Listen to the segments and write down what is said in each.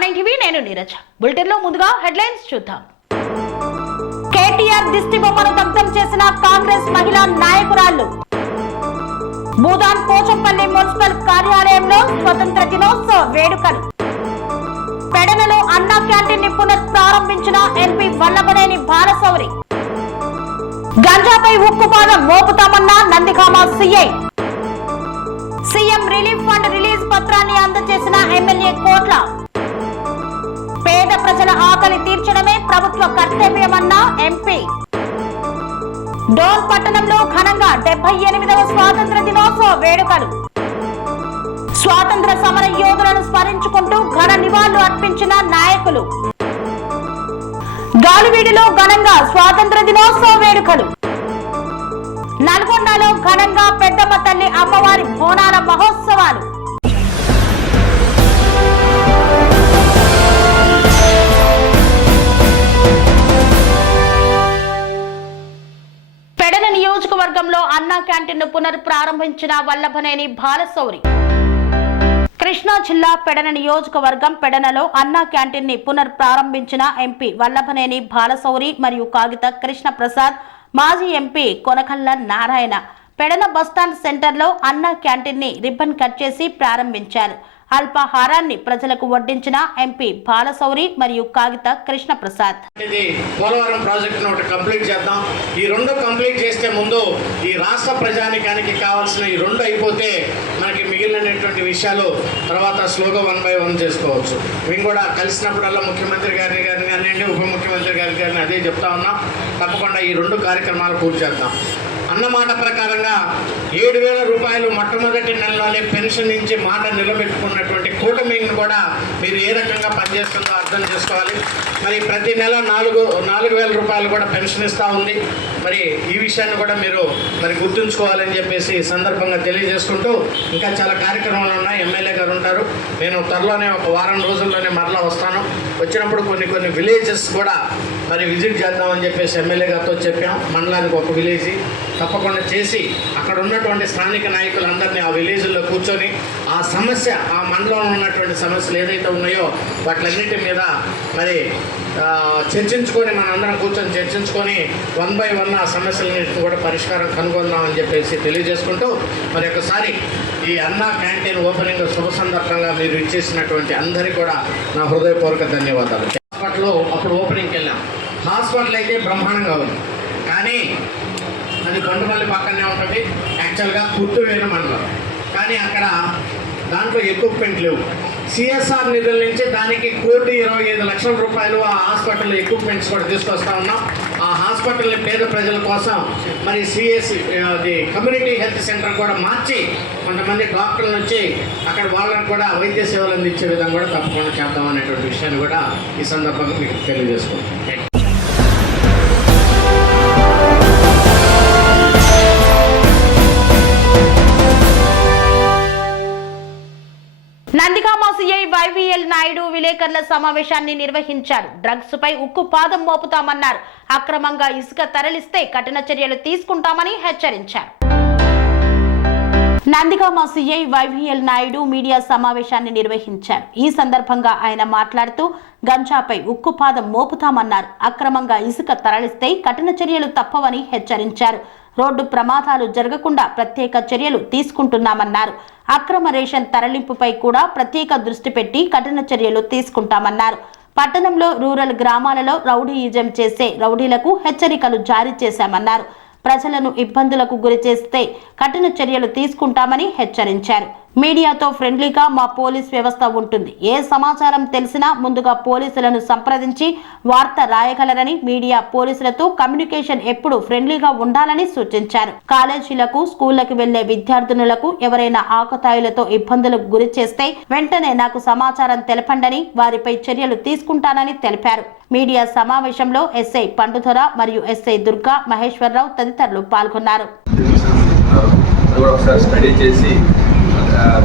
R9 TV నేను Neeraja. Bulletin లో ముందుగా హెడ్లైన్స్ చూద్దాం. కేటీఆర్ దిష్టి బొమ్మను దగ్ధం చేసిన కాంగ్రెస్ మహిళా నాయకురాళ్లు. భూదాన్ పోచంపల్లి మున్సిపల్ కార్యాలయంలో స్వతంత్ర దినోత్సవ వేడుకలు. పెడనలో అన్నా క్యాంటీన్ ని పునఃప్రారంభించిన ఎంపీ వల్లభనేని బాలశౌరి. గంజాపై ఉక్కుపాదం మోపుతామన్న Nandigama CI. CM relief fund release పత్రాన్ని అందజేసిన ఎమ్మెల్యే కోట్ల. పేద ప్రజల ఆకలి తీర్చడమే ప్రభుత్వ కర్తవ్యమన్న ఎంపీ. డోన్ పట్టణంలో ఘనంగా 78వ స్వాతంత్ర దినోత్సవ వేడుకలు. స్వాతంత్ర సమర యోధులను స్మరించుకుంటూ ఘన నివాళులు అర్పించిన నాయకులు. గాలివీడిలో ఘనంగా స్వాతంత్ర దినోత్సవ వేడుకలు. నల్గొండలో ఘనంగా పెద్దమ్మ తల్లి అమ్మవారి బోనాల మహోత్సవాలు. పెడన నియోజకవర్గంలో అన్నా క్యాంటీన్ ను పునఃప్రారంభించిన వల్లభనేని బాలశౌరి. కృష్ణా జిల్లా పెడన నియోజకవర్గం పెడనలో అన్నా క్యాంటీన్ ని పునఃప్రారంభించిన ఎంపీ వల్లభనేని బాలశౌరి మరియు కాగిత కృష్ణ ప్రసాద్, మాజీ ఎంపీ కొనకళ్ళ నారాయణ పెడన బస్టాండ్ సెంటర్లో అన్నా క్యాంటీన్ ని రిబ్బన్ కట్ చేసి ప్రారంభించారు. అల్పాహారాన్ని ప్రజలకు వడ్డించిన ఎంపీ బాలశౌరి మరియు కాగిత కృష్ణ ప్రసాద్. పోలవరం ప్రాజెక్టును ఒకటి కంప్లీట్ చేద్దాం. ఈ రెండు కంప్లీట్ చేస్తే ముందు ఈ రాష్ట్ర ప్రజానికానికి కావాల్సిన ఈ రెండు అయిపోతే మనకి మిగిలినటువంటి విషయాలు తర్వాత స్లోగా 1 by 1 చేసుకోవచ్చు. మేము కూడా కలిసినప్పుడల్లా ముఖ్యమంత్రి గారిని కానివ్వండి, ఉప ముఖ్యమంత్రి గారిని అదే చెప్తా ఉన్నాం. తప్పకుండా ఈ రెండు కార్యక్రమాలు పూర్తి చేద్దాం. అన్నమాట ప్రకారంగా 7,000 రూపాయలు మొట్టమొదటి నెలలోనే పెన్షన్ నుంచి మాట నిలబెట్టుకున్నటువంటి కూటమిని కూడా మీరు ఏ రకంగా పనిచేస్తుందో అర్థం చేసుకోవాలి. మరి ప్రతి నెల 4,000 రూపాయలు కూడా పెన్షన్ ఇస్తూ ఉంది. మరి ఈ విషయాన్ని కూడా మీరు మరి గుర్తుంచుకోవాలని చెప్పేసి ఈ సందర్భంగా తెలియజేసుకుంటూ ఇంకా చాలా కార్యక్రమాలు ఉన్నాయి. ఎమ్మెల్యే గారు ఉంటారు. నేను త్వరలోనే ఒక వారం రోజుల్లోనే మరలా వస్తాను. వచ్చినప్పుడు కొన్ని విలేజెస్ కూడా మరి విజిట్ చేద్దామని చెప్పేసి ఎమ్మెల్యే గారితో చెప్పాం. మండలానికి ఒక విలేజ్ తప్పకుండా చేసి అక్కడ ఉన్నటువంటి స్థానిక నాయకులందరినీ ఆ విలేజ్లో కూర్చొని ఆ సమస్య, ఆ మండలంలో ఉన్నటువంటి సమస్యలు ఏదైతే ఉన్నాయో వాటిలన్నిటి మీద మరి చర్చించుకొని మనందరం కూర్చొని చర్చించుకొని 1 by 1 ఆ సమస్యలన్నింటినీ కూడా పరిష్కారం కనుగొందామని చెప్పేసి తెలియజేసుకుంటూ మరి ఒకసారి ఈ అన్నా క్యాంటీన్ ఓపెనింగ్ శుభ సందర్భంగా మీరు ఇచ్చేసినటువంటి అందరికీ కూడా నా హృదయపూర్వక ధన్యవాదాలు. హాస్పిటల్లో అప్పుడు ఓపెనింగ్కి వెళ్ళాం. హాస్పిటల్ అయితే బ్రహ్మాండంగా ఉంది, కానీ అది బండుమల్లి పక్కనే ఉంటుంది. యాక్చువల్గా కుర్తువేన మండలం, కానీ అక్కడ దాంట్లో ఎక్విప్మెంట్ లేవు. సిఎస్ఆర్ నిధుల నుంచి దానికి 1,25,00,000 రూపాయలు ఆ హాస్పిటల్ ఎక్విప్మెంట్స్ కూడా తీసుకొస్తా ఉన్నాం. ఆ హాస్పిటల్ని పేద ప్రజల కోసం మరి అది కమ్యూనిటీ హెల్త్ సెంటర్ కూడా మార్చి కొంతమంది డాక్టర్లు వచ్చి అక్కడ వాళ్ళని కూడా వైద్య సేవలు అందించే విధంగా కూడా తప్పకుండా చేద్దామనేటువంటి విషయాన్ని కూడా ఈ సందర్భంగా మీకు తెలియజేసుకుంటాం. నందిగామ సీఐ వైవీఎల్ నాయుడు విలేకరుల సమావేశాన్ని నిర్వహించారు. డ్రగ్స్ పై ఉక్కు పాదం మోపుతామన్నారు. అక్రమంగా ఇసుక తరలిస్తే కఠిన చర్యలు తీసుకుంటామని హెచ్చరించారు. నందిగామ సీఐ వైవీఎల్ నాయుడు మీడియా సమావేశాన్ని నిర్వహించారు. ఈ సందర్భంగా ఆయన మాట్లాడుతూ గంజాపై ఉక్కుపాదం మోపుతామన్నారు. అక్రమంగా ఇసుక తరలిస్తే కఠిన చర్యలు తప్పవని హెచ్చరించారు. రోడ్డు ప్రమాదాలు జరగకుండా ప్రత్యేక చర్యలు తీసుకుంటున్నామన్నారు. అక్రమ రేషన్ తరలింపుపై కూడా ప్రత్యేక దృష్టి పెట్టి కఠిన చర్యలు తీసుకుంటామన్నారు. పట్టణంలో రూరల్ గ్రామాలలో రౌడీయిజం చేసే రౌడీలకు హెచ్చరికలు జారీ చేశామన్నారు. ప్రజలను ఇబ్బందులకు గురి చేస్తే కఠిన చర్యలు తీసుకుంటామని హెచ్చరించారు. మీడియాతో ఫ్రెండ్లీగా మా పోలీస్ వ్యవస్థ ఉంటుంది. ఏ సమాచారం తెలిసినా ముందుగా పోలీసులను సంప్రదించి వార్త రాయగలరని, మీడియా పోలీసులతో కమ్యూనికేషన్ ఎప్పుడు ఫ్రెండ్లీగా ఉండాలని సూచించారు. కాలేజీలకు, స్కూళ్లకు వెళ్లే విద్యార్థినులకు ఎవరైనా ఆకతాయిలతో ఇబ్బందులకు గురి చేస్తే వెంటనే నాకు సమాచారం తెలపండని, వారిపై చర్యలు తీసుకుంటానని తెలిపారు. మీడియా సమావేశంలో ఎస్ఐ పండుధర మరియు ఎస్ఐ దుర్గా మహేశ్వరరావు తదితరులు పాల్గొన్నారు.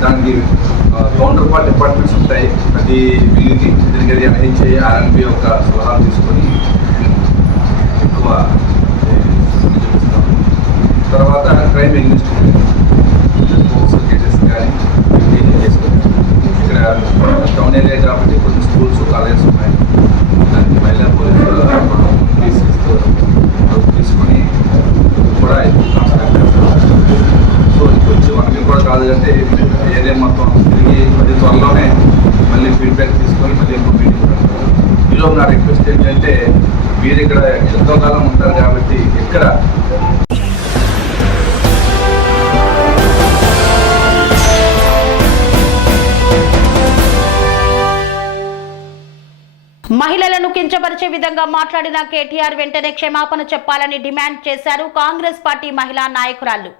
దానికి కౌంటర్ పార్ట్ డిపార్ట్మెంట్స్ ఉంటాయి. అది వీళ్ళకి దీనికి అన్వయించే ఆర్ఎన్బి యొక్క సలహాలు తీసుకొని ఎక్కువ చూపిస్తాం. తర్వాత క్రైమ్ ఇన్వెస్టిగేషన్ కేసెస్ కానీ చేసుకొని ఇక్కడ టౌన్ ఏరియా కాబట్టి కొన్ని స్కూల్స్ మీరు ఇక్కడ ఎంతో కాలం ఉంటారు కాబట్టి ఎక్కడ మహిళలను కించపరిచే విధంగా మాట్లాడిన కేటీఆర్ వెంటనే క్షమాపణ చెప్పాలని డిమాండ్ చేశారు కాంగ్రెస్ పార్టీ మహిళా నాయకురాలు.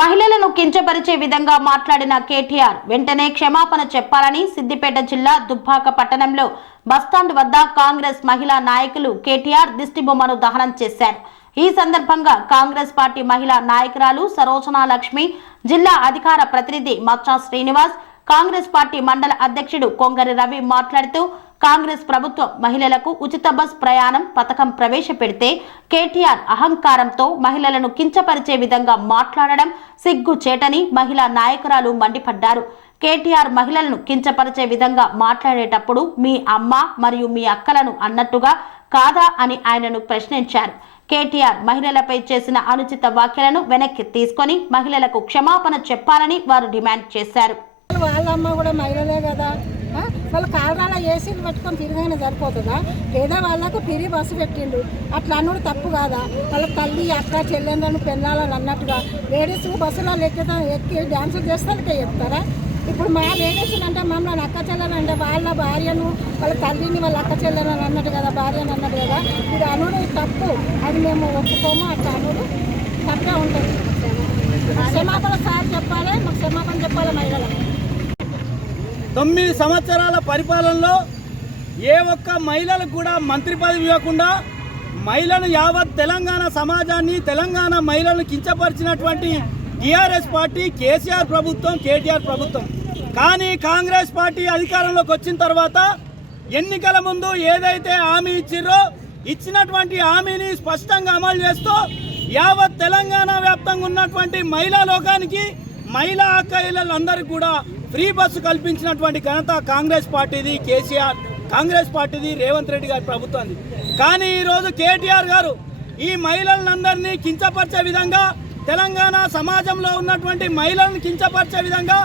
మహిళలను కించపరిచే విధంగా మాట్లాడిన కేటీఆర్ వెంటనే క్షమాపణ చెప్పాలని సిద్దిపేట జిల్లా దుబ్బాక పట్టణంలో బస్టాండ్ వద్ద కాంగ్రెస్ మహిళా నాయకులు కేటీఆర్ దిష్టిబొమ్మను దహనం చేశారు. ఈ సందర్భంగా కాంగ్రెస్ పార్టీ మహిళా నాయకురాలు సరోజనా లక్ష్మి, జిల్లా అధికార ప్రతినిధి మచ్చా శ్రీనివాస్, కాంగ్రెస్ పార్టీ మండల అధ్యక్షుడు కొంగరి రవి మాట్లాడుతూ కాంగ్రెస్ ప్రభుత్వం మహిళలకు ఉచిత బస్ ప్రయాణం పథకం ప్రవేశపెడితే కేటీఆర్ అహంకారంతో మహిళలను కించపరిచే విధంగా మాట్లాడడం సిగ్గుచేటని మహిళా నాయకురాలు మండిపడ్డారు. కేటీఆర్ మహిళలను కించపరిచే విధంగా మాట్లాడేటప్పుడు మీ అమ్మ మరియు మీ అక్కలను అన్నట్టుగా కాదా అని ఆయనను ప్రశ్నించారు. కేటీఆర్ మహిళలపై చేసిన అనుచిత వ్యాఖ్యలను వెనక్కి తీసుకొని మహిళలకు క్షమాపణ చెప్పాలని వారు డిమాండ్ చేశారు. వాళ్ళమ్మ కూడా మహిళలే కదా, వాళ్ళ కాలరాల ఏసీలు పెట్టుకొని తిరిగైనా సరిపోతుందా? లేదా వాళ్ళకు పిరి బస్సు పెట్టిండు, అట్లా అన్నది తప్పు కాదా? వాళ్ళ తల్లి అక్క చెల్లెళ్ళను పెళ్ళాలని అన్నట్టుగా లేడీస్ బస్సులో ఎక్కి డ్యాన్సులు చేస్తానికే చెప్తారా? ఇప్పుడు మా లేడీస్ అంటే మమ్మల్ని అక్క చెల్లెలు అంటే వాళ్ళ భార్యను వాళ్ళ తల్లిని వాళ్ళ అక్క చెల్లెలని అన్నట్టు కదా, భార్యను అన్నట్టు కదా. ఇది అనుడు తప్పు, అది మేము ఒప్పుకోము. అట్లా అనుడు తప్పే ఉంటుంది. క్షమాపణ సార్ చెప్పాలి, మాకు క్షమాపణ చెప్పాలి మహిళలకు. 9 సంవత్సరాల పరిపాలనలో ఏ ఒక్క మహిళలకు కూడా మంత్రి పదవి ఇవ్వకుండా మహిళలు యావత్ తెలంగాణ సమాజాన్ని, తెలంగాణ మహిళలను కించపరిచినటువంటి టీఆర్ఎస్ పార్టీ, కేసీఆర్ ప్రభుత్వం, కేటీఆర్ ప్రభుత్వం. కానీ కాంగ్రెస్ పార్టీ అధికారంలోకి వచ్చిన తర్వాత ఎన్నికల ముందు ఏదైతే హామీ ఇచ్చిర్రో ఇచ్చినటువంటి హామీని స్పష్టంగా అమలు చేస్తూ యావత్ తెలంగాణ వ్యాప్తంగా ఉన్నటువంటి మహిళా లోకానికి, మహిళా అక్కయ్యలందరికీ కూడా ఫ్రీ బస్సు కల్పించినటువంటి ఘనత కాంగ్రెస్ పార్టీది, కేసీఆర్ కాంగ్రెస్ పార్టీది, రేవంత్ రెడ్డి గారి ప్రభుత్వాన్ని. కానీ ఈరోజు కేటీఆర్ గారు ఈ మహిళలందరినీ కించపరిచే విధంగా, తెలంగాణ సమాజంలో ఉన్నటువంటి మహిళలను కించపరిచే విధంగా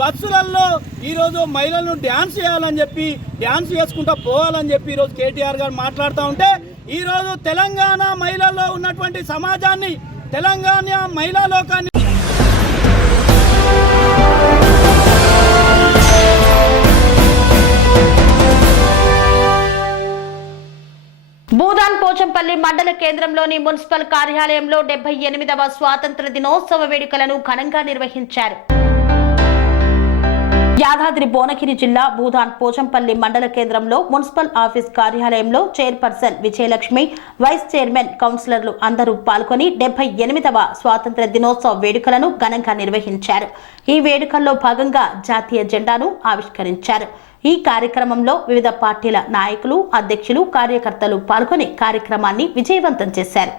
బస్సులలో ఈరోజు మహిళలను డ్యాన్స్ చేయాలని చెప్పి, డ్యాన్స్ చేసుకుంటూ పోవాలని చెప్పి ఈరోజు కేటీఆర్ గారు మాట్లాడుతూ ఉంటే, ఈరోజు తెలంగాణ మహిళల్లో ఉన్నటువంటి సమాజాన్ని, తెలంగాణ మహిళా లోకాన్ని భూదాన్ పోచంపల్లి మండల కేంద్రంలోని మున్సిపల్ కార్యాలయంలో 78వ స్వాతంత్ర దినోత్సవ వేడుకలను ఘనంగా నిర్వహించారు. యాదాద్రి భువనగిరి జిల్లా భూదాన్ పోచంపల్లి మండల కేంద్రంలో మున్సిపల్ ఆఫీస్ కార్యాలయంలో చైర్పర్సన్ విజయలక్ష్మి, వైస్ చైర్మన్, కౌన్సిలర్లు అందరూ పాల్గొని 78వ స్వాతంత్ర దినోత్సవ వేడుకలను ఘనంగా నిర్వహించారు. ఈ వేడుకల్లో భాగంగా జాతీయ జెండాను ఆవిష్కరించారు. ఈ కార్యక్రమంలో వివిధ పార్టీల నాయకులు, అధ్యక్షులు, కార్యకర్తలు పాల్గొని కార్యక్రమాన్ని విజయవంతం చేశారు.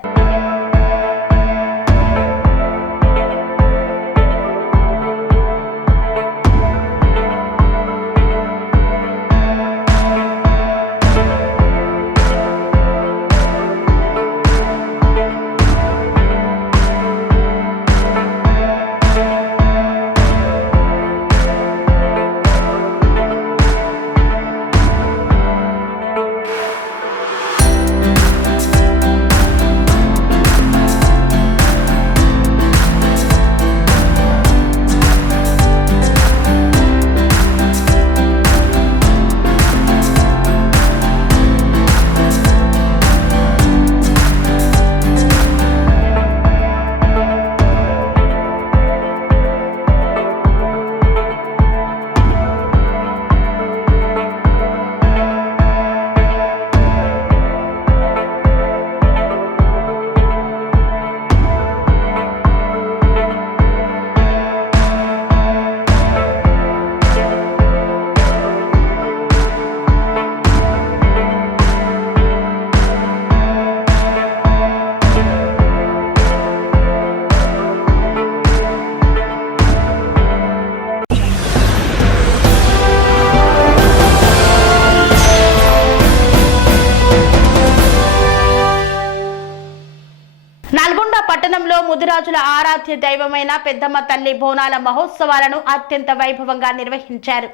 పట్టణంలో ముదిరాజుల ఆరాధ్య దైవమైన పెద్దమ్మ తల్లి బోనాల మహోత్సవాలను అత్యంత వైభవంగా నిర్వహించారు.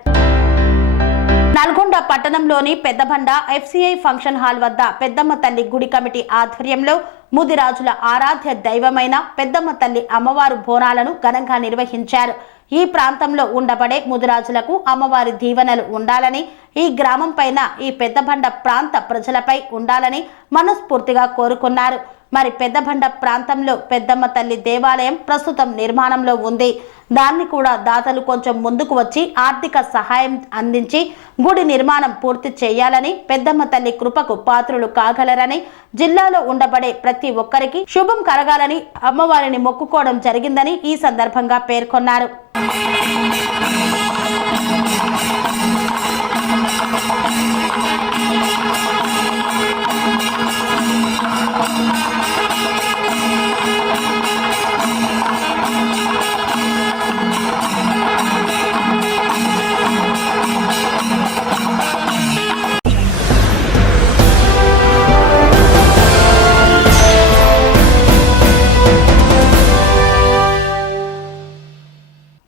నల్గొండ పట్టణంలోని పెద్దబండ FCI ఫంక్షన్ హాల్ వద్ద పెద్దమ్మ తల్లి గుడి కమిటీ ఆధ్వర్యంలో ముదిరాజుల ఆరాధ్య దైవమైన పెద్దమ్మ తల్లి అమ్మవారు బోనాలను ఘనంగా నిర్వహించారు. ఈ ప్రాంతంలో ఉండబడే ముదిరాజులకు అమ్మవారి దీవెనలు ఉండాలని, ఈ గ్రామం పైన ఈ పెద్దబండ ప్రాంత ప్రజలపై ఉండాలని మనస్ఫూర్తిగా కోరుకున్నారు. మరి పెద్దబండ ప్రాంతంలో పెద్దమ్మ తల్లి దేవాలయం ప్రస్తుతం నిర్మాణంలో ఉంది. దాన్ని కూడా దాతలు కొంచెం ముందుకు వచ్చి ఆర్థిక సహాయం అందించి గుడి నిర్మాణం పూర్తి చేయాలని, పెద్దమ్మ తల్లి కృపకు పాత్రులు కాగలరని, జిల్లాలో ఉండబడే ప్రతి ఒక్కరికి శుభం కలగాలని అమ్మవారిని మొక్కుకోవడం జరిగిందని ఈ సందర్భంగా పేర్కొన్నారు.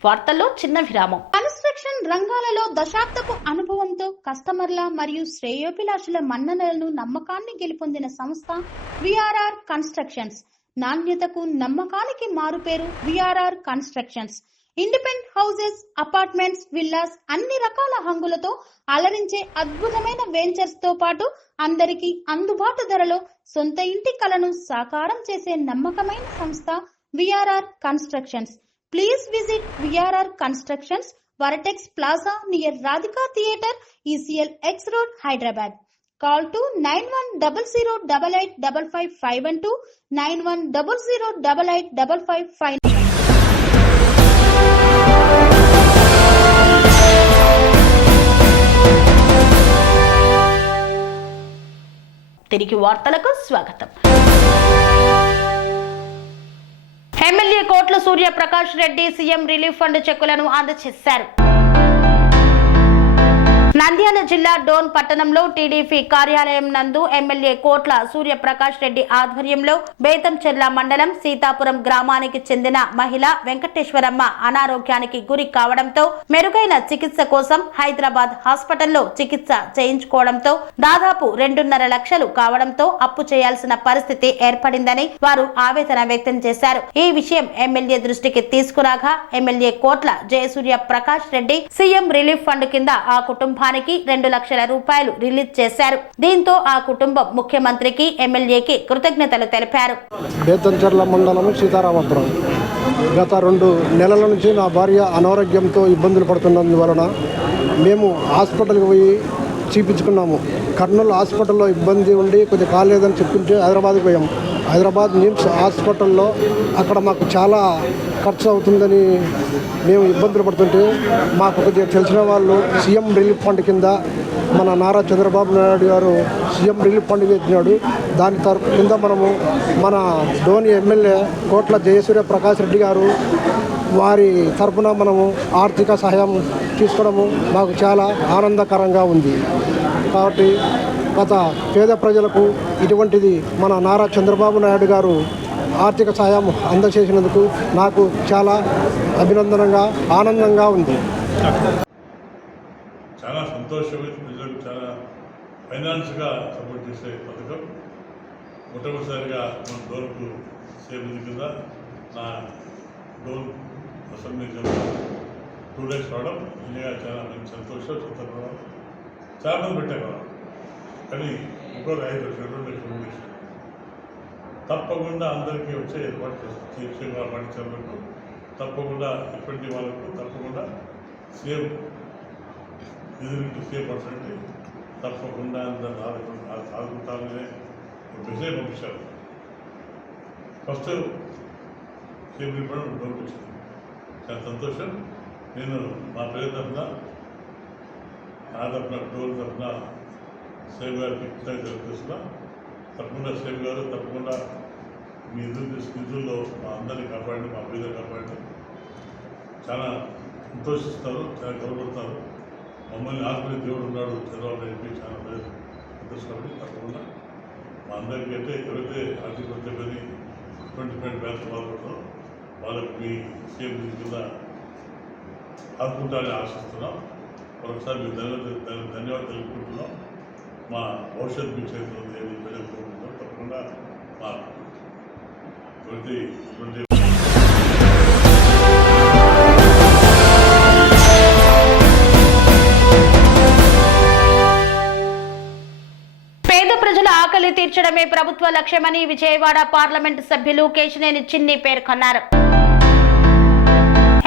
వార్తల్లో చిన్న విరామం. కన్స్ట్రక్షన్ రంగాలలో దశాబ్దపు అనుభవంతో కస్టమర్ల మరియు శ్రేయోభిలాషుల మన్ననలను నమ్మకాన్ని గెలుపొందిన సంస్థ విఆర్ఆర్ కన్స్ట్రక్షన్స్. నాణ్యతకు నమ్మకానికి మారుపేరు VRR constructions. Independent houses, apartments, villas అన్ని రకాల హంగులతో అలరించే అద్భుతమైన వెంచర్స్ తో పాటు అందరికీ అందుబాటు ధరలో సొంత ఇంటి కలను సాకారం చేసే నమ్మకమైన సంస్థ VRR constructions. Please visit VRR Constructions, Varatex Plaza near Radhika Theatre, ECL X Road, Hyderabad. Call to 9100885551 9100885559. తిరిగి వార్తలకు స్వాగతం. MLA Kotla Surya Prakash Reddy CM relief fund చెక్కులను అందజేశారు. నంద్యాల జిల్లా డోన్ పట్టణంలో టీడీపీ కార్యాలయం నందు ఎమ్మెల్యే కోట్ల సూర్య ప్రకాష్ రెడ్డి ఆధ్వర్యంలో బేతంచెర్ల మండలం సీతాపురం గ్రామానికి చెందిన మహిళ వెంకటేశ్వరమ్మ అనారోగ్యానికి గురి కావడంతో మెరుగైన చికిత్స కోసం హైదరాబాద్ హాస్పిటల్లో చికిత్స చేయించుకోవడంతో దాదాపు 2.5 లక్షలు కావడంతో అప్పు చేయాల్సిన పరిస్థితి ఏర్పడిందని వారు ఆవేదన వ్యక్తం చేశారు. ఈ విషయం ఎమ్మెల్యే దృష్టికి తీసుకురాగా MLA Kotla Jayasurya Prakash Reddy CM relief fund కింద ఆ కుటుంబానికి 2 లక్షల రూపాయలు రిలీజ్ చేశారు. దీంతో ఆ కుటుంబం ముఖ్యమంత్రికి ఎమ్మెల్యేకి కృతజ్ఞతలు తెలిపారు. బేతంచెర్ల మండలం సీతారామపురం. గత 2 నెలల నుంచి నా భార్య అనారోగ్యంతో ఇబ్బందులు పడుతున్నందువలన మేము హాస్పిటల్కి పోయి చూపించుకున్నాము. కర్నూలు హాస్పిటల్లో ఇబ్బంది ఉండి కొద్దిగా కాలేదని చెప్పించి హైదరాబాద్కి పోయాము. హైదరాబాద్ నిమ్స్ హాస్పిటల్లో అక్కడ మాకు చాలా ఖర్చు అవుతుందని మేము ఇబ్బందులు పడుతుంటే మాకు కొద్దిగా తెలిసిన వాళ్ళు సీఎం రిలీఫ్ ఫండ్ కింద మన నారా చంద్రబాబు నాయుడు గారు సీఎం రిలీఫ్ ఫండ్ ఇచ్చినాడు. దాని కింద మనము మన డోని ఎమ్మెల్యే కోట్ల జయసూర్య ప్రకాష్ రెడ్డి గారు వారి తరఫున మనము ఆర్థిక సహాయం తీసుకోవడము మాకు చాలా ఆనందకరంగా ఉంది. కాబట్టి గత పేద ప్రజలకు ఇటువంటిది మన నారా చంద్రబాబు నాయుడు గారు ఆర్థిక సహాయం అందజేసినందుకు నాకు చాలా అభినందనంగా ఆనందంగా ఉంది. చాలా సంతోషమైన ప్రజలకు చాలా ఫైనాన్స్గా సపోర్ట్ చేసే పథకం. మొట్టమొదటిసారిగా మన డోన్కు సేమ్ కింద నా డోన్ అసెంబ్లీ 2 days రావడం ఇంకా చాలా మంచి సంతోషం. చాలా మంది పెట్టారు కానీ ఇంకో 5 లక్షలు 2 లక్షలు 3 లక్షలు తప్పకుండా అందరికీ వచ్చే ఏర్పాటు చేస్తారు. చీఫ్ పాటించడానికి తప్పకుండా ఇప్పటి వాళ్ళకు తప్పకుండా సేమ్ సేమ్ పర్సెంట్ తప్పకుండా అందరు ఆదుకుంటారనే మెసేజ్ పంపించారు. ఫస్ట్ సేమ్ రిపోర్ట్ పంపించారు. చాలా సంతోషం. నేను మా పేరు తరఫున నా తరఫున డోర్ తరఫున సేమ్ గారికి తెలిపిస్తున్నా. తప్పకుండా సేమ్ గారు తప్పకుండా మీ నిధుల్లో మా అందరినీ కాపాడండి, మా పేద కాపాడండి. చాలా సంతోషిస్తారు, చాలా గర్వపడతారు. మమ్మల్ని ఆత్మీయ దేవుడు ఉన్నాడు చంద్రబాబు నాయుడు చాలా సంతోషపడి తప్పకుండా మా అందరికీ అయితే ఎవరైతే ఆర్థిక దెబ్బని 20 బ్యాంకులు బాధపడతారో వాళ్ళకి మీ సేమ్ కింద ఆదుకుంటారని ఆశిస్తున్నాం. మరొకసారి మీకు ధన్యవాదాలు తెలుపుకుంటున్నాం. మా భవిష్యత్తు మీ చేతిలో ఉంది అని కోరుకుంటున్నాం. తప్పకుండా మా పేద ప్రజల ఆకలి తీర్చడమే ప్రభుత్వ లక్ష్యమని విజయవాడ పార్లమెంటు సభ్యులు కేశినేని చిన్ని పేర్కొన్నారు.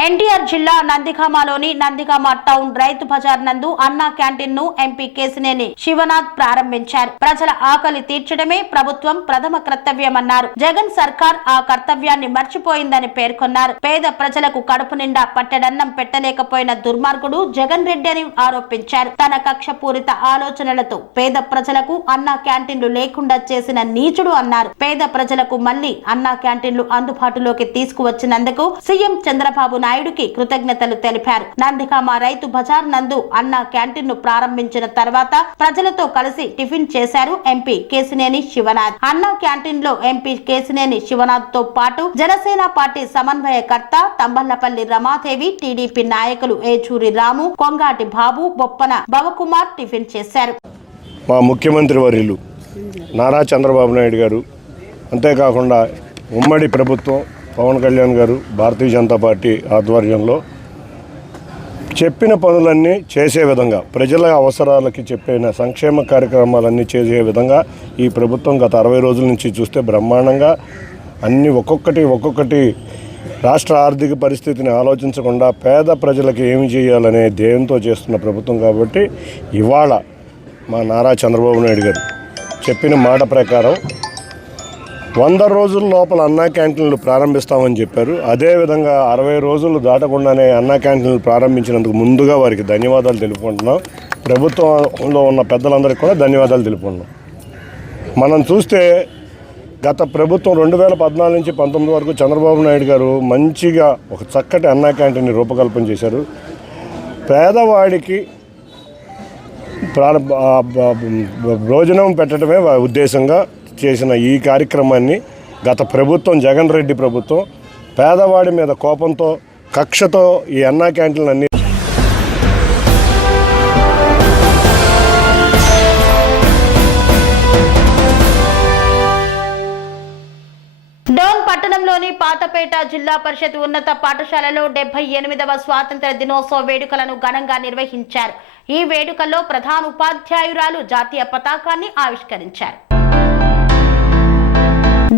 ఎన్టీఆర్ జిల్లా నందిగామలోని నందిగామ టౌన్ రైతు బజార్ నందు అన్నా క్యాంటీన్ ను ఎంపీ కేశినేని శివనాథ్ ప్రారంభించారు. ప్రజల ఆకలి తీర్చడమే ప్రభుత్వం ప్రథమ కర్తవ్యమన్నారు. జగన్ సర్కార్ ఆ కర్తవ్యాన్ని మర్చిపోయిందని పేర్కొన్నారు. పేద ప్రజలకు కడుపు నిండా పట్టెడన్నం పెట్టలేకపోయిన దుర్మార్గుడు జగన్ రెడ్డి అని ఆరోపించారు. తన కక్షపూరిత ఆలోచనలతో పేద ప్రజలకు అన్నా క్యాంటీన్లు లేకుండా చేసిన నీచుడు అన్నారు. పేద ప్రజలకు మళ్లీ అన్నా క్యాంటీన్లు అందుబాటులోకి తీసుకువచ్చినందుకు సీఎం చంద్రబాబు నాయుడుకి కృతజ్ఞతలు తెలిపారు. నందిగామ రైతు బజార్ నందు అన్నా క్యాంటీన్ ను ప్రారంభించిన తర్వాత ప్రజలతో కలిసి టిఫిన్ చేశారు ఎంపీ కేశినేని శివనాథ్. అన్నా క్యాంటీన్ లో ఎంపీ కేశినేని శివనాథ్ తో పాటు జనసేన పార్టీ సమన్వయకర్త తంబళ్లపల్లి రమాదేవి, టీడీపీ నాయకులు ఏచూరి రాము, కొంగాటి బాబు, బొప్పన భవకుమార్ టిఫిన్ చేశారు. మా ముఖ్యమంత్రి వర్యులు నారా చంద్రబాబు నాయుడు గారు, అంతేకాకుండా ఉమ్మడి ప్రభుత్వం పవన్ కళ్యాణ్ గారు భారతీయ జనతా పార్టీ ఆధ్వర్యంలో చెప్పిన పనులన్నీ చేసే విధంగా, ప్రజల అవసరాలకి చెప్పిన సంక్షేమ కార్యక్రమాలన్నీ చేసే విధంగా ఈ ప్రభుత్వం గత 60 రోజుల నుంచి చూస్తే బ్రహ్మాండంగా అన్ని ఒక్కొక్కటి రాష్ట్ర ఆర్థిక పరిస్థితిని ఆలోచించకుండా పేద ప్రజలకు ఏమి చేయాలనే ధ్యేయంతో చేస్తున్న ప్రభుత్వం. కాబట్టి ఇవాళ మా నారా చంద్రబాబు నాయుడు గారు చెప్పిన మాట ప్రకారం 100 రోజుల లోపల అన్నా క్యాంటీన్లు ప్రారంభిస్తామని చెప్పారు. అదేవిధంగా 60 రోజులు దాటకుండానే అన్నా క్యాంటీన్లు ప్రారంభించినందుకు ముందుగా వారికి ధన్యవాదాలు తెలుపుకుంటున్నాం. ప్రభుత్వంలో ఉన్న పెద్దలందరికీ కూడా ధన్యవాదాలు తెలుపుకుంటున్నాం. మనం చూస్తే గత ప్రభుత్వం 2014 నుంచి 19 వరకు చంద్రబాబు నాయుడు గారు మంచిగా ఒక చక్కటి అన్నా క్యాంటీన్ని రూపకల్పన చేశారు. పేదవాడికి భోజనం పెట్టడమే ఉద్దేశంగా చేసిన ఈ కార్యక్రమాన్ని గత ప్రభుత్వం, జగన్ రెడ్డి ప్రభుత్వం, పేదవాడి మీద కోపంతో, కక్షతో ఈ అన్నా క్యాంటీన్లు అన్ని డోన్ పట్టణంలోని పాతపేట జిల్లా పరిషత్ ఉన్నత పాఠశాలలో 78వ స్వాతంత్ర దినోత్సవ వేడుకలను ఘనంగా నిర్వహించారు. ఈ వేడుకల్లో ప్రధాన ఉపాధ్యాయురాలు జాతీయ పతాకాన్ని ఆవిష్కరించారు.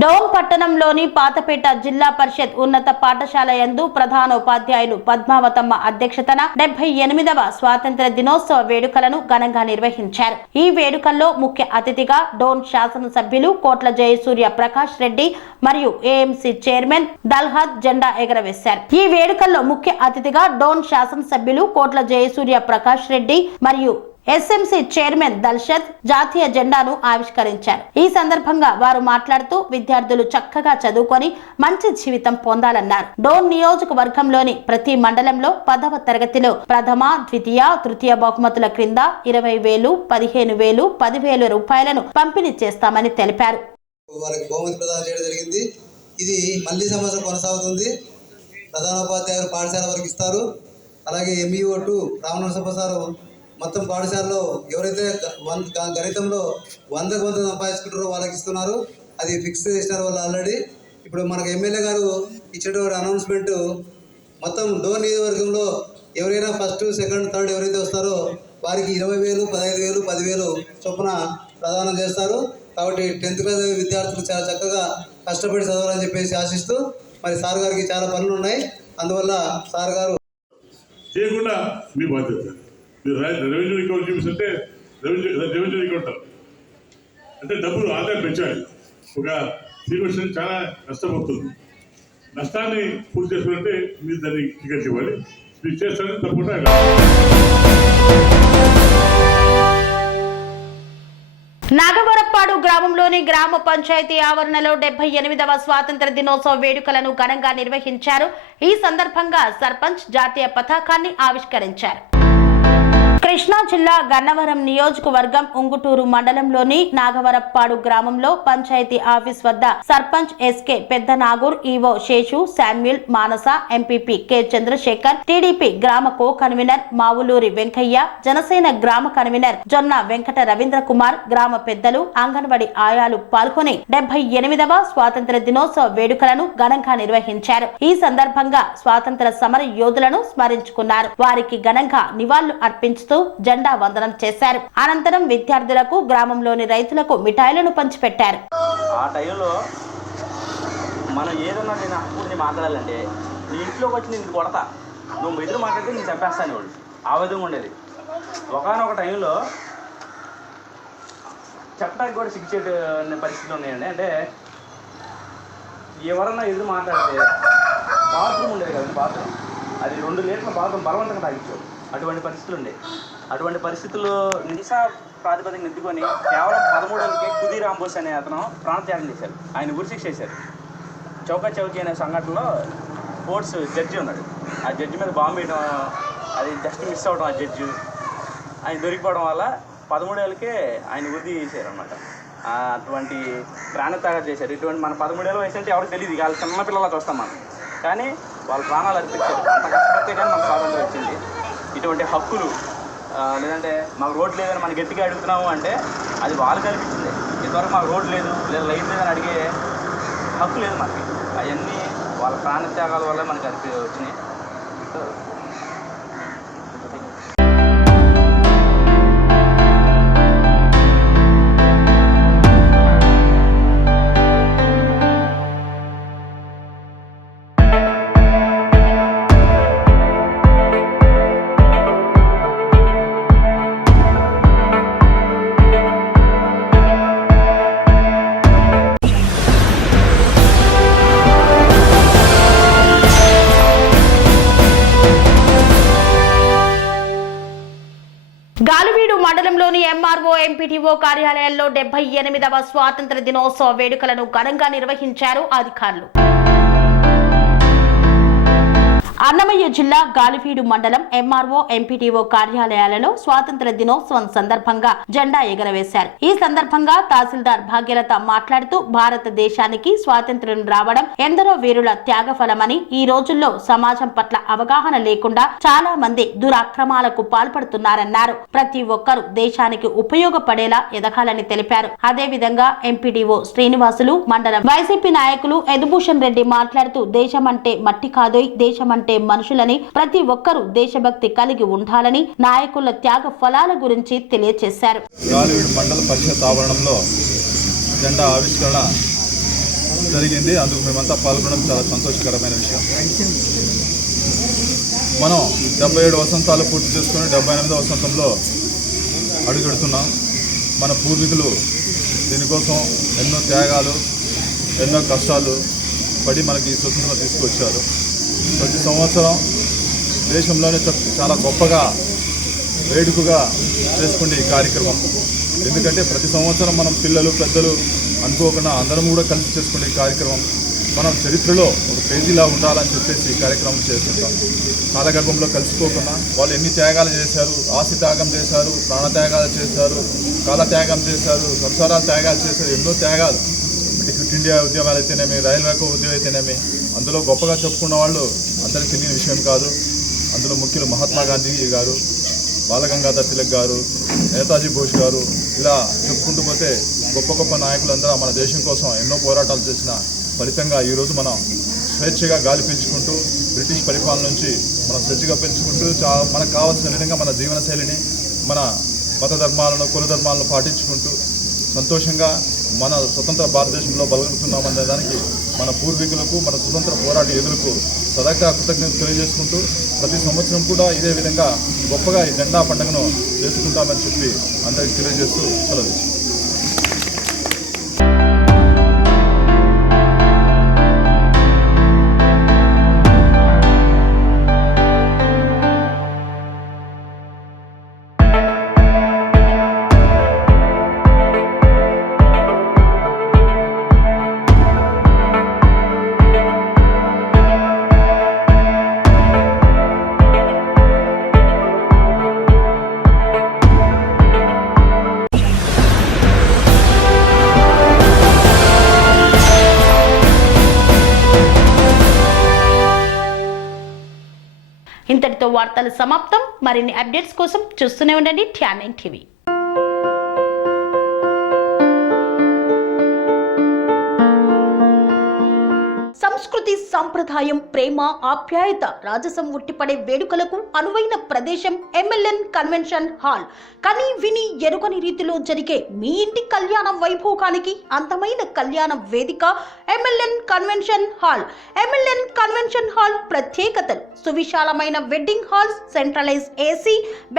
డోన్ పట్టణంలోని పాతపేట జిల్లా పరిషత్ ఉన్నత పాఠశాల యందు ప్రధాన ఉపాధ్యాయులు పద్మావతమ్మ అధ్యక్షతన 78వ స్వాతంత్ర దినోత్సవ వేడుకలను ఘనంగా నిర్వహించారు. ఈ వేడుకల్లో ముఖ్య అతిథిగా డోన్ శాసనసభ్యులు కోట్ల జయసూర్య ప్రకాష్ రెడ్డి మరియు ఏఎంసీ చైర్మన్ దల్హద్ జెండా ఎగరవేశారు. ఈ వేడుకల్లో ముఖ్య అతిథిగా డోన్ శాసనసభ్యులు కోట్ల జయసూర్య ప్రకాష్ రెడ్డి మరియు ఎస్ఎంసీ చైర్మన్ దల్షద్ జాతీయ జెండాను ఆవిష్కరించారు. ఈ సందర్భంగా వారు మాట్లాడుతూ విద్యార్థులు చక్కగా చదువుకొని మంచి జీవితం పొందాలన్నారు. డోన్ నియోజకవర్గంలోని ప్రతి మండలంలో 10వ తరగతిలో ప్రథమ, ద్వితీయ, తృతీయ బహుమతుల క్రింద 20,000, 15,000, 10,000 రూపాయలను పంపిణీ చేస్తామని తెలిపారు. వాళ్ళకి బహుమతి ప్రదానం చేయడం జరిగింది. ఇది మళ్ళీ సంవత్సరం కొనసాగుతుంది. ప్రధానోపాధ్యాయులు పాఠశాల వరకు ఇస్తారు. అలాగే ఎంఈఓ2 రామనరసింహ సారు మొత్తం పాఠశాలలో ఎవరైతే గణితంలో 100కు 100 సంపాదించుకుంటారో వాళ్ళకి ఇస్తున్నారు. అది ఫిక్స్ చేసినారు వాళ్ళు ఆల్రెడీ. ఇప్పుడు మనకు ఎమ్మెల్యే గారు ఇచ్చేటువంటి అనౌన్స్మెంట్ మొత్తం డోన్ నియోజకవర్గంలో ఎవరైనా ఫస్ట్, సెకండ్, థర్డ్ ఎవరైతే వస్తారో వారికి 20,000, 15,000, 10,000 చొప్పున ప్రదానం చేస్తారు. కాబట్టి 10th క్లాస్ విద్యార్థులు చాలా చక్కగా కష్టపడి చదవాలని చెప్పేసి ఆశిస్తూ, మరి సార్ గారికి చాలా పనులు ఉన్నాయి. అందువల్ల సార్ గారు చేయకుండా మీ బాధ్యత. మీరు రెవెన్యూ రికవరీ చూపిస్తుంటే రెవెన్యూ రికవర్ అంటే డబ్బులు ఆదాయం పెంచాలి. ఒక శ్రీకృష్ణ చాలా నష్టపోతుంది. నష్టాన్ని పూర్తి చేసుకుంటే మీరు దాన్ని టికెట్ ఇవ్వాలి. మీరు చేస్తారని తప్పకుండా. నాగవరప్పాడు గ్రామంలోని గ్రామ పంచాయతీ ఆవరణలో 78వ స్వాతంత్ర దినోత్సవ వేడుకలను ఘనంగా నిర్వహించారు. ఈ సందర్భంగా సర్పంచ్ జాతీయ పతాకాన్ని ఆవిష్కరించారు. కృష్ణా జిల్లా గన్నవరం నియోజకవర్గం ఉంగుటూరు మండలంలోని నాగవరప్పాడు గ్రామంలో పంచాయతీ ఆఫీస్ వద్ద సర్పంచ్ ఎస్కే పెద్ద నాగూర్, ఈవో శేషు, శామ్యుల్, మానస, ఎంపీపీ కె చంద్రశేఖర్, టీడీపీ గ్రామ కో కన్వీనర్ మావులూరి వెంకయ్య, జనసేన గ్రామ కన్వీనర్ జొన్న వెంకట రవీంద్ర కుమార్, గ్రామ పెద్దలు, అంగన్వాడీ ఆయాలు పాల్గొని 78వ స్వాతంత్ర దినోత్సవ వేడుకలను ఘనంగా నిర్వహించారు. ఈ సందర్భంగా స్వాతంత్ర సమర యోధులను స్మరించుకున్నారు. వారికి ఘనంగా నివాళులు అర్పించుతూ జెండా వందనం చేశారు. అనంతరం విద్యార్థులకు, గ్రామంలోని రైతులకు మిఠాయిలను పంచిపెట్టారు. ఆ టైంలో మనం ఏదన్నా నేను హక్కుని మాట్లాడాలంటే నీ ఇంట్లోకి వచ్చి నేను కొడతా, నువ్వు ఎదురు మాట్లాడితే నేను చంపేస్తాను వాడు. ఆ విధంగా ఉండేది. ఒకనొక టైంలో చెప్పడానికి కూడా సిగ్గుచేట పరిస్థితులు ఉన్నాయండి. అంటే ఎవరన్నా ఎదురు మాట్లాడితే బాత్రూమ్ ఉండేది కదండి, బాత్రూమ్ అది 2 లీటర్ల బాత్రూమ్ బలవంతంగా తాగించాడు. అటువంటి పరిస్థితులు ఉండే. అటువంటి పరిస్థితుల్లో నిశా ప్రాతిపదికన ఎత్తుకొని కేవలం 13 ఏళ్ళకే కుదీ రాంబోస్ అనే అతను ప్రాణత్యాగం చేశారు. ఆయన ఉరిశిక్ష చేశారు. చౌకా చౌకీ అనే సంఘటనలో కోర్ట్స్ జడ్జి ఉన్నాడు. ఆ జడ్జి మీద బాంబు వేయడం, అది జస్ట్ మిస్ అవ్వడం, ఆ జడ్జి ఆయన దొరికిపోవడం వల్ల 13 ఏళ్ళకే ఆయన ఉరి చేశారు అన్నమాట. అటువంటి ప్రాణత్యాగం చేశారు. ఇటువంటి మన 13 ఏళ్ళ వయసు అంటే ఎవరికి తెలియదు, వాళ్ళు చిన్నపిల్లలా చూస్తాం మనం. కానీ వాళ్ళ ప్రాణాలు అర్పించారు. అంత కష్టపడితే కానీ మనకు స్వాతంత్రం వచ్చింది. ఇటువంటి హక్కులు లేదంటే మాకు రోడ్ లేదని మనం గట్టిగా అడుగుతున్నాము అంటే అది వాళ్ళు కల్పించింది. ఇంతవరకు మాకు రోడ్ లేదు లేదా లైట్ లేదని అడిగే హక్కు లేదు మనకి. అవన్నీ వాళ్ళ ప్రాణత్యాగాల వల్ల మనకి వచ్చినాయి. గాలివీడు మండలంలోని ఎంఆర్ఓ, ఎంపీటీఓ కార్యాలయాల్లో 78వ స్వాతంత్ర దినోత్సవ వేడుకలను ఘనంగా నిర్వహించారు అధికారులు. అన్నమయ్య జిల్లా గాలివీడు మండలం ఎంఆర్ఓ, ఎంపీటీఓ కార్యాలయాలలో స్వాతంత్ర దినోత్సవం సందర్భంగా జెండా ఎగరవేశారు. ఈ సందర్భంగా తహసీల్దార్ భాగ్యలత మాట్లాడుతూ భారతదేశానికి స్వాతంత్ర్యం రావడం ఎందరో వీరుల త్యాగఫలమని, ఈ రోజుల్లో సమాజం పట్ల అవగాహన లేకుండా చాలా మంది దురాక్రమాలకు పాల్పడుతున్నారన్నారు. ప్రతి ఒక్కరూ దేశానికి ఉపయోగపడేలా ఎదగాలని తెలిపారు. అదేవిధంగా ఎంపీడీఓ శ్రీనివాసులు, మండలం వైసీపీ నాయకులు ఎదుభూషణ్ రెడ్డి మాట్లాడుతూ దేశమంటే మట్టి కాదోయ్, దేశమంటే మనుషులని, ప్రతి ఒక్కరూ దేశభక్తి కలిగి ఉండాలని, నాయకుల త్యాగ ఫలాల గురించి తెలియజేశారు. గాలివీడు మండల పరిషత్ ఆవరణంలో జెండా ఆవిష్కరణ జరిగింది. అందుకు మేమంతా పాల్గొనడం చాలా సంతోషకరమైన విషయం. మనం 77 వసంతాలు పూర్తి చేసుకుని 78వ వసంతంలో అడుగెడుతున్నాం. మన పూర్వీకులు దీనికోసం ఎన్నో త్యాగాలు, ఎన్నో కష్టాలు పడి మనకి స్వతంత్రం తీసుకొచ్చారు. ప్రతి సంవత్సరం దేశంలోనే చాలా గొప్పగా వేడుకగా చేసుకునే ఈ కార్యక్రమం. ఎందుకంటే ప్రతి సంవత్సరం మనం పిల్లలు, పెద్దలు అనుకోకుండా అందరం కూడా కలిసి చేసుకునే ఈ కార్యక్రమం మనం చరిత్రలో ఒక పేజీలా ఉండాలని చెప్పేసి ఈ కార్యక్రమం చేస్తుంటాం. కాలగర్భంలో కలిసిపోకుండా వాళ్ళు ఎన్ని త్యాగాలు చేశారు, ఆశ త్యాగం చేశారు, ప్రాణత్యాగాలు చేశారు, కాలత్యాగం చేశారు, సంసారాలు త్యాగాలు చేశారు. ఎన్నో త్యాగాలు, క్విట్ ఇండియా ఉద్యమాలు అయితేనేమి, రైల్వేకో ఉద్యమం అయితేనేమి, అందులో గొప్పగా చెప్పుకున్న వాళ్ళు అందరికీ తెలియని విషయం కాదు. అందులో ముఖ్యులు మహాత్మా గాంధీ గారు, బాలగంగాధర్ తిలక్ గారు, నేతాజీ బోస్ గారు, ఇలా చెప్పుకుంటూ పోతే గొప్ప గొప్ప నాయకులందరూ మన దేశం కోసం ఎన్నో పోరాటాలు చేసిన ఫలితంగా ఈరోజు మనం స్వేచ్ఛగా గాలి పీల్చుకుంటూ బ్రిటిష్ పరిపాలన నుంచి మనం స్వేచ్ఛగా పీల్చుకుంటూ మనకు కావాల్సిన విధంగా మన జీవనశైలిని, మన మత ధర్మాలను, కుల ధర్మాలను పాటించుకుంటూ సంతోషంగా మన స్వతంత్ర భారతదేశంలో బతుకుతున్నామనే దానికి మన పూర్వీకులకు, మన స్వతంత్ర పోరాట యోధులకు సదాకా కృతజ్ఞతలు తెలియజేసుకుంటూ ప్రతి సంవత్సరం కూడా ఇదే విధంగా గొప్పగా ఈ జెండా పండుగను చేసుకుంటామని చెప్పి అందరికీ తెలియజేస్తూ సెలవు. ఇంతటితో వార్తలు సమాప్తం. మరిన్ని అప్డేట్స్ కోసం చూస్తూనే ఉండండి TN9 TV. సంస్కృతి, సంప్రదాయం, ప్రేమ, ఆప్యాయత, రాజసం ఉట్టిపడే వేడుకలకు అనువైన ప్రదేశం MLN కన్వెన్షన్ హాల్. కని విని ఎరుగని రీతిలో జరిగే మీ ఇంటి కళ్యాణ వైభోగానికి అందమైన కళ్యాణ వేదిక MLN convention hall. MLN convention hall ప్రత్యేకతలు: సువిశాలమైన wedding halls, centralise AC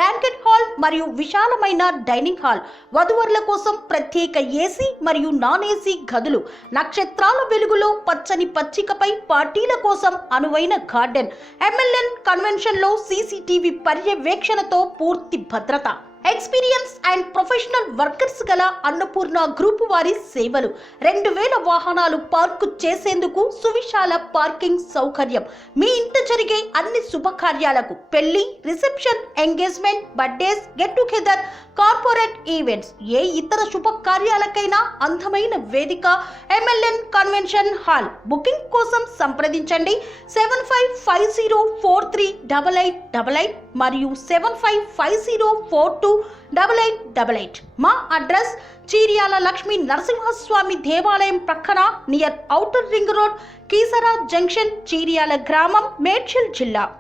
banquet hall మరియు విశాలమైన డైనింగ్ హాల్. వధువరుల కోసం ప్రత్యేక AC మరియు నాన్ AC గదులు. నక్షత్రాల వెలుగులో పచ్చని పచ్చికపై పార్టీల కోసం అనువైన గార్డెన్. MLN కన్వెన్షన్ లో CCTV పర్యవేక్షణతో పూర్తి భద్రత. ఎక్స్పీరియన్స్ అండ్ ప్రొఫెషనల్ వర్కర్స్ గల అన్నపూర్ణ గ్రూప్ వారి సేవలు. 2000 వాహనాలు పార్కు చేసేందుకు సువిశాల పార్కింగ్ సౌకర్యం. మీ ఇంట జరిగే అన్ని శుభకార్యాలకు, పెళ్లి, reception, engagement, birthdays, get together, corporate events, ఏ ఇతర శుభకార్యాలకైనా అందమైన వేదిక MLN కన్వెన్షన్ హాల్. బుకింగ్ కోసం సంప్రదించండి 7550438888 మరియు 7550428888. మా అడ్రస్ చీర్యాల లక్ష్మీ నరసింహస్వామి దేవాలయం ప్రక్కన, near outer ring road, Keesara junction, Cheeryal గ్రామం, మేడ్చల్ జిల్లా.